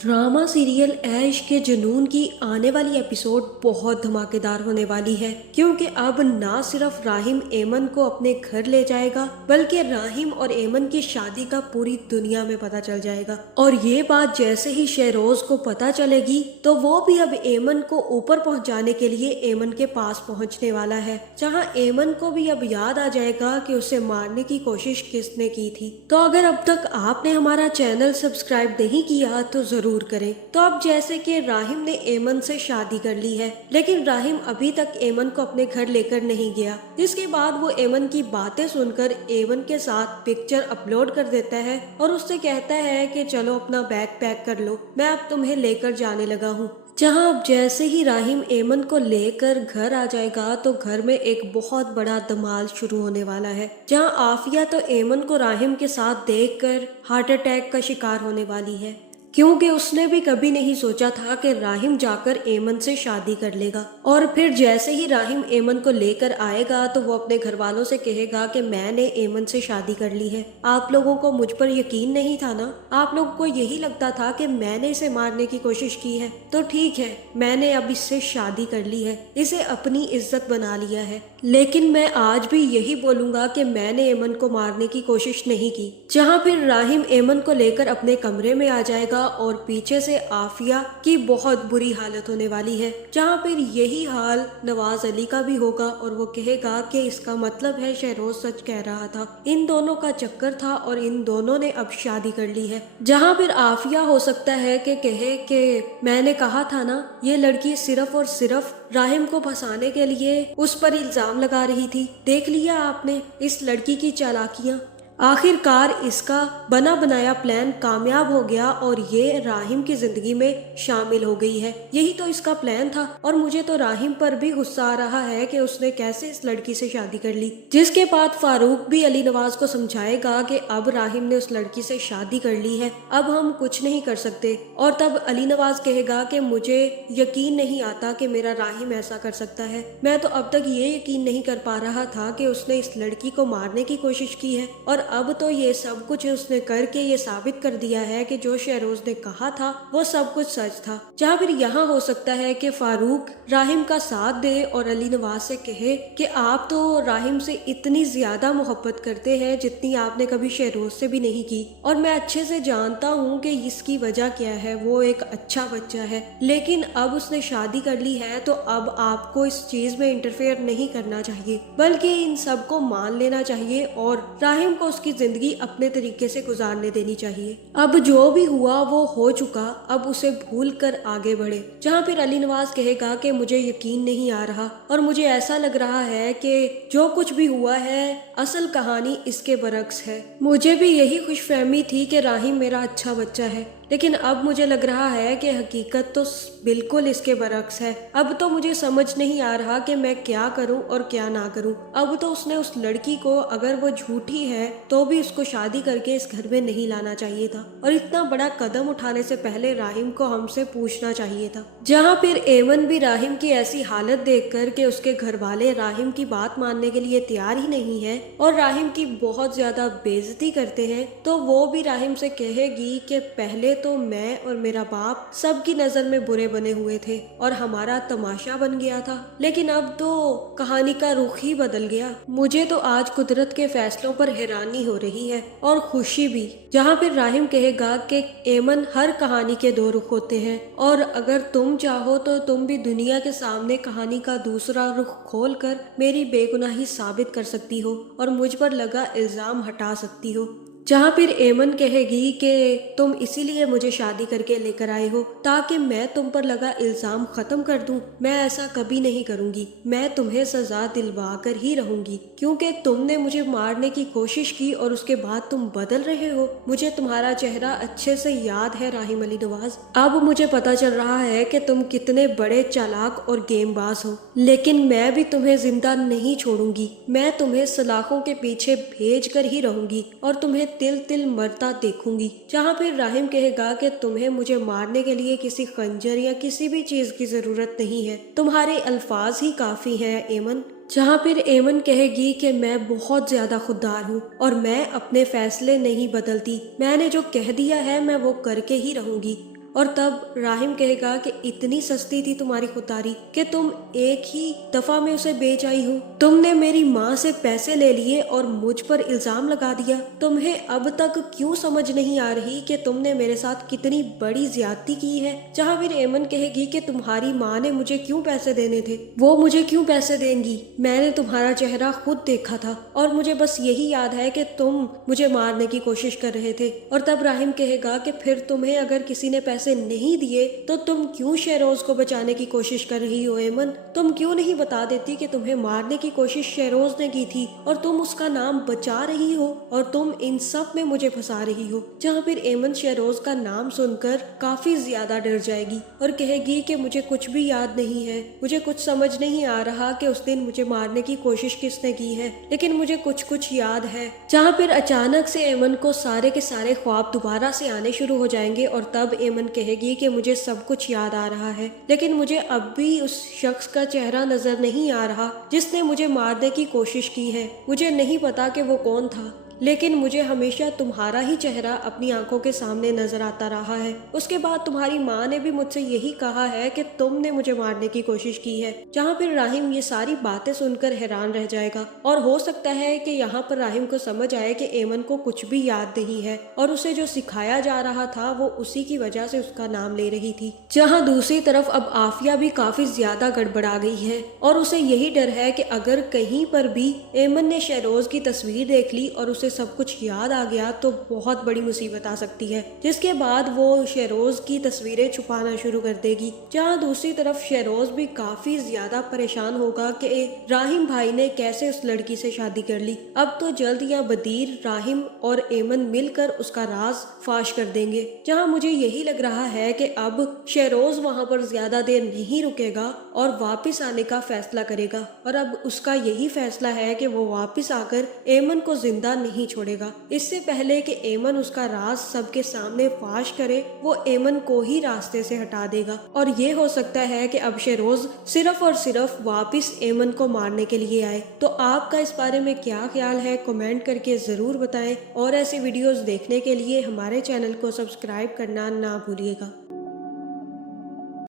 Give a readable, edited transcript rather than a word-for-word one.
Drama serial ऐश के जुनून की आने वाली एपिसोड बहुत धमाकेदार होने वाली है, क्योंकि अब ना सिर्फ राहिम एमन को अपने घर ले जाएगा बल्कि राहिम और एमन की शादी का पूरी दुनिया में पता चल जाएगा। और ये बात जैसे ही शहरोज को पता चलेगी तो वो भी अब एमन को ऊपर पहुंचाने के लिए एमन के पास पहुंचने वाला है, जहां एमन को भी अब याद आ जाएगा कि उसे मारने की कोशिश किसने की थी। तो अगर अब तक आपने हमारा चैनल सब्सक्राइब नहीं किया तो जरूर करें। तो अब जैसे कि राहिम ने एमन से शादी कर ली है, लेकिन राहिम अभी तक एमन को अपने घर लेकर नहीं गया, जिसके बाद वो एमन की बातें सुनकर एमन के साथ पिक्चर अपलोड कर देता है और उससे कहता है कि चलो अपना बैग पैक कर लो, मैं अब तुम्हें लेकर जाने लगा हूँ। जहां अब जैसे ही राहिम एमन को लेकर घर आ जाएगा तो घर में एक बहुत बड़ा धमाल शुरू होने वाला है, जहां आफिया तो एमन को राहिम के साथ देखकर हार्ट अटैक का शिकार होने वाली है, क्योंकि उसने भी कभी नहीं सोचा था कि राहिम जाकर एमन से शादी कर लेगा। और फिर जैसे ही राहिम एमन को लेकर आएगा तो वो अपने घर वालों से कहेगा कि मैंने एमन से शादी कर ली है, आप लोगों को मुझ पर यकीन नहीं था ना, आप लोगों को यही लगता था कि मैंने इसे मारने की कोशिश की है, तो ठीक है, मैंने अब इससे शादी कर ली है, इसे अपनी इज्जत बना लिया है, लेकिन मैं आज भी यही बोलूंगा कि मैंने एमन को मारने की कोशिश नहीं की। जहां फिर राहिम एमन को लेकर अपने कमरे में आ जाएगा और पीछे से आफिया की बहुत बुरी हालत होने वाली है, जहां फिर यही हाल नवाज अली का भी होगा और वो कहेगा कि इसका मतलब है शहरोज सच कह रहा था, इन दोनों का चक्कर था और इन दोनों ने अब शादी कर ली है। जहां फिर आफिया हो सकता है कि कहे कि मैंने कहा था ना, ये लड़की सिर्फ और सिर्फ राहिम को फंसाने के लिए उस पर इल्जाम लगा रही थी, देख लिया आपने इस लड़की की चालाकियां, आखिरकार इसका बना बनाया प्लान कामयाब हो गया और ये राहिम की जिंदगी में शामिल हो गई है, यही तो इसका प्लान था। और मुझे तो राहिम पर भी गुस्सा आ रहा है कि उसने कैसे इस लड़की से शादी कर ली। जिसके बाद फारूक भी अली नवाज को समझाएगा कि अब राहिम ने उस लड़की से शादी कर ली है, अब हम कुछ नहीं कर सकते। और तब अली नवाज कहेगा कि मुझे यकीन नहीं आता कि मेरा राहिम ऐसा कर सकता है, मैं तो अब तक ये यकीन नहीं कर पा रहा था कि उसने इस लड़की को मारने की कोशिश की है, और अब तो ये सब कुछ उसने करके ये साबित कर दिया है कि जो शहरोज ने कहा था वो सब कुछ सच था। जहाँ फिर यहाँ हो सकता है कि फारूक राहिम का साथ दे और अली नवाज से कहे कि आप तो राहिम से इतनी ज्यादा मोहब्बत करते हैं जितनी आपने कभी शहरोज से भी नहीं की, और मैं अच्छे से जानता हूँ कि इसकी वजह क्या है, वो एक अच्छा बच्चा है, लेकिन अब उसने शादी कर ली है तो अब आपको इस चीज में इंटरफेयर नहीं करना चाहिए, बल्कि इन सबको मान लेना चाहिए और राहिम को उसकी जिंदगी अपने तरीके से गुजारने देनी चाहिए। अब जो भी हुआ वो हो चुका, अब उसे भूल कर आगे बढ़े। जहाँ फिर अली नवाज कहेगा कि मुझे यकीन नहीं आ रहा और मुझे ऐसा लग रहा है कि जो कुछ भी हुआ है असल कहानी इसके बरक्स है, मुझे भी यही खुशफहमी थी कि राहिम मेरा अच्छा बच्चा है, लेकिन अब मुझे लग रहा है कि हकीकत तो बिल्कुल इसके बरक्स है। अब तो मुझे समझ नहीं आ रहा कि मैं क्या करूं और क्या ना करूं। अब तो उसने उस लड़की को, अगर वो झूठी है तो भी उसको शादी करके इस घर में नहीं लाना चाहिए था, और इतना बड़ा कदम उठाने से पहले राहिम को हमसे पूछना चाहिए था। जहां फिर एमन भी राहिम की ऐसी हालत देखकर कि उसके घर वाले राहिम की बात मानने के लिए तैयार ही नहीं है और राहिम की बहुत ज्यादा बेइज्जती करते हैं, तो वो भी राहिम से कहेगी कि पहले तो मैं और मेरा बाप सबकी नजर में बुरे बने हुए थे और हमारा तमाशा बन गया था, लेकिन अब तो कहानी का रुख ही बदल गया। मुझे तो आज कुदरत के फैसलों पर हैरानी हो रही है और खुशी भी। जहाँ फिर राहिम कहेगा कि एमन, हर कहानी के दो रुख होते हैं और अगर तुम चाहो तो तुम भी दुनिया के सामने कहानी का दूसरा रुख खोल कर मेरी बेगुनाही साबित कर सकती हो और मुझ पर लगा इल्जाम हटा सकती हो। जहाँ फिर एमन कहेगी कि तुम इसीलिए मुझे शादी करके लेकर आए हो ताकि मैं तुम पर लगा इल्जाम खत्म कर दूं, मैं ऐसा कभी नहीं करूंगी, मैं तुम्हें सजा दिलवा कर ही रहूंगी, क्योंकि तुमने मुझे मारने की कोशिश की और उसके बाद तुम बदल रहे हो। मुझे तुम्हारा चेहरा अच्छे से याद है राहिम अली नवाज, अब मुझे पता चल रहा है कि तुम कितने बड़े चालाक और गेमबाज हो, लेकिन मैं भी तुम्हें जिंदा नहीं छोड़ूंगी, मैं तुम्हें सलाखों के पीछे भेज कर ही रहूंगी और तुम्हें तिल तिल मरता देखूंगी। जहाँ फिर राहिम कहेगा कि तुम्हें मुझे मारने के लिए किसी खंजर या किसी भी चीज की जरूरत नहीं है, तुम्हारे अल्फाज ही काफी हैं एमन। जहाँ फिर एमन कहेगी कि मैं बहुत ज्यादा खुददार हूँ और मैं अपने फैसले नहीं बदलती, मैंने जो कह दिया है मैं वो करके ही रहूंगी। اور تب راہم کہے گا کہ اتنی سستی تھی تمہاری خودداری کہ تم ایک ہی دفعہ میں اسے بیچ آئی ہو۔ تم نے میری ماں سے پیسے لے لیے اور مجھ پر الزام لگا دیا۔ تمہیں اب تک کیوں سمجھ نہیں آ رہی کہ تم نے میرے ساتھ کتنی بڑی زیادتی کی ہے؟ جہاں پھر ایمن کہے گی کہ تمہاری ماں نے مجھے کیوں پیسے دینے تھے، وہ مجھے کیوں پیسے دیں گی؟ میں نے تمہارا چہرہ خود دیکھا تھا اور مجھے بس یہی یاد ہے کہ تم مجھے مارنے کی کوشش کر رہے تھے۔ اور تب راہم کہے گا کہ پھر تمہیں اگر کسی نے پیسے نہیں دیے تو تم کیوں شہروز کو بچانے کی کوشش کر رہی ہو ایمن؟ تم کیوں نہیں بتا دیتی کہ تمہیں مارنے کی کوشش شہروز نے کی تھی اور تم اس کا نام بچا رہی ہو اور تم ان سب میں مجھے پھنسا رہی ہو؟ جہاں پھر ایمن شہروز کا نام سن کر کافی زیادہ ڈر جائے گی اور کہے گی کہ مجھے کچھ بھی یاد نہیں ہے، مجھے کچھ سمجھ نہیں آ رہا کہ اس دن مجھے مارنے کی کوشش کس نے کی ہے، لیکن مجھے کچھ یاد ہے۔ جہاں پھر اچانک سے ایمن کو سارے کے سارے خواب دوبارہ سے آنے شروع ہو جائیں گے اور تب ایمن کہے گی کہ مجھے سب کچھ یاد آ رہا ہے، لیکن مجھے اب بھی اس شخص کا چہرہ نظر نہیں آ رہا جس نے مجھے مارنے کی کوشش کی ہے۔ مجھے نہیں پتا کہ وہ کون تھا، لیکن مجھے ہمیشہ تمہارا ہی چہرہ اپنی آنکھوں کے سامنے نظر آتا رہا ہے۔ اس کے بعد تمہاری ماں نے بھی مجھ سے یہی کہا ہے کہ تم نے مجھے مارنے کی کوشش کی ہے۔ جہاں پھر راہم یہ ساری باتیں سن کر حیران رہ جائے گا اور ہو سکتا ہے کہ یہاں پر راہم کو سمجھ آئے کہ ایمن کو کچھ بھی یاد نہیں ہے اور اسے جو سکھایا جا رہا تھا وہ اسی کی وجہ سے اس کا نام لے رہی تھی۔ جہاں دوسری طرف اب عافیہ بھی کافی زیادہ گڑبڑا گئی ہے اور اسے یہی ڈر ہے کہ اگر کہیں پر بھی ایمن نے شہروز کی تصویر دیکھ لی اور اسے سب کچھ یاد آ گیا تو بہت بڑی مصیبت آ سکتی ہے، جس کے بعد وہ شہروز کی تصویریں چھپانا شروع کر دے گی۔ جہاں دوسری طرف شہروز بھی کافی زیادہ پریشان ہوگا کہ راہم بھائی نے کیسے اس لڑکی سے شادی کر لی۔ اب تو جلد یا بدیر راہم اور ایمن مل کر اس کا راز فاش کر دیں گے۔ جہاں مجھے یہی لگ رہا ہے کہ اب شہروز وہاں پر زیادہ دیر نہیں رکے گا اور واپس آنے کا فیصلہ کرے گا، اور اب اس کا یہی فیصلہ ہے کہ وہ واپس آ کر ایمن کو زندہ نہیں چھوڑے گا۔ اس سے پہلے کہ ایمن اس کا راز سب کے سامنے فاش کرے، وہ ایمن کو ہی راستے سے ہٹا دے گا، اور یہ ہو سکتا ہے کہ اب شہروز صرف اور صرف واپس ایمن کو مارنے کے لیے آئے۔ تو آپ کا اس بارے میں کیا خیال ہے؟ کمنٹ کر کے ضرور بتائیں، اور ایسی ویڈیوز دیکھنے کے لیے ہمارے چینل کو سبسکرائب کرنا نہ بھولیے گا۔